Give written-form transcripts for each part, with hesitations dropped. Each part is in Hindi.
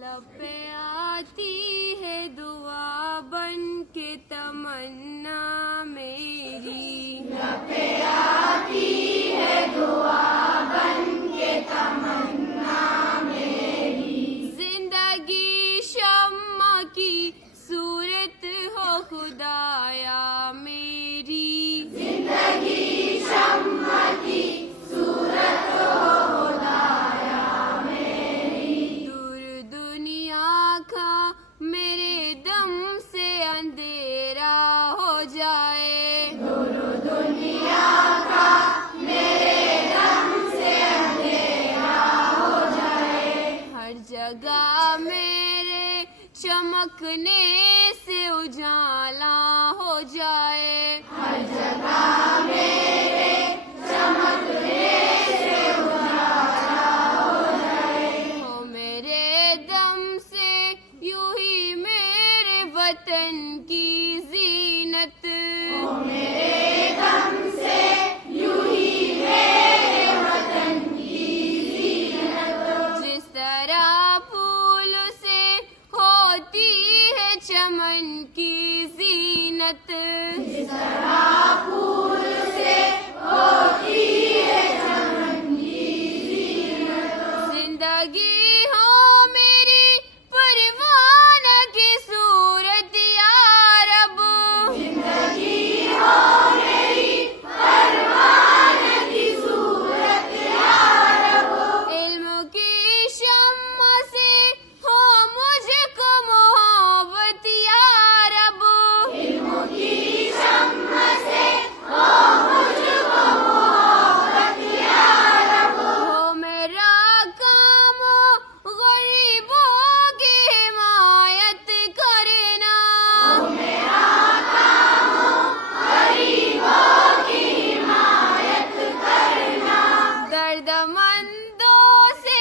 लपे आती है दुआ बन के तमन्ना मेरी, लपे आती है दुआ बन के तमन्ना मेरी। जिंदगी शम्मा की सूरत हो खुदाया मेरी, जिंदगी शम्मा की सूरत हो खुदाया मेरी। दूर दुनिया का मेरे दम से अंधेरा हो जाए, दूर दुनिया का मेरे दम से अंधेरा हो जाए। हर जगह मेरे चमकने से उजाला हो जाए, हर जगह मेरे चमकने से उजाला हो जाए। हो मेरे दम से यूं ही मेरे वतन की जीनत, ओ मेरे दम से यूं ही मेरे वतन की जीनत। जिस तरह फूल से होती है चमन की जीनत, जिस तरह फूल से होती है चमन की जीनत। जिंदगी हो मेरी परवाना की सूरत या रब, जिंदगी हो मेरी परवान की सूरत या रब। इल्म की शम्मा से हो मुझको मोहब्बत या रब, इल्म की शम्मा से हो मुझको मोहब्बत या रब। हो मेरा काम गरीबों की हिमायत करना, ओ मेरा काम गरीबों की हिमायत करना। दर्दमंदों से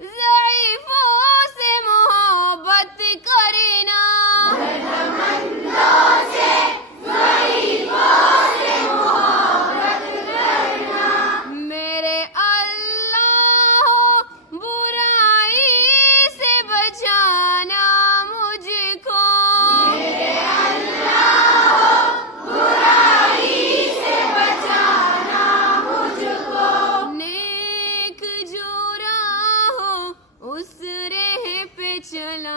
ज़ईफ़ों से मोहब्बत करना, दर्दमंदों से गरीबों से मोहब्बत करना। मेरे अल्लाह बुराई से बचाना मुझको, मेरे अल्लाह बुराई से बचाना मुझको। नेक जो राह हो उस राह पे चला